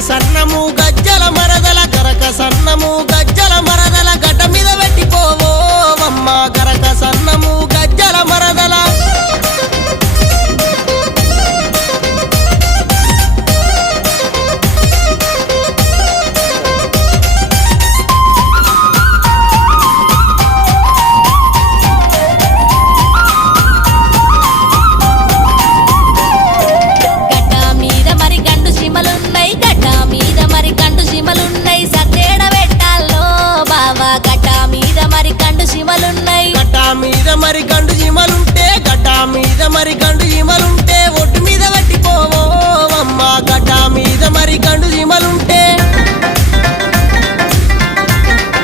సన్నము గజ్జల మరదల కరక సన్నము గజ్జల మరదల గడ్డ మీద పెట్టిపోవమ్మ కరక సన్నము గజ్జల మరదల మరి గండు జీమలుంటే గడ్డ మీద మరి గండు జీమలుంటే ఒట్టు మీద పెట్టిపోవమ్మ గడ్డ మీద మరి గండు జీమలుంటే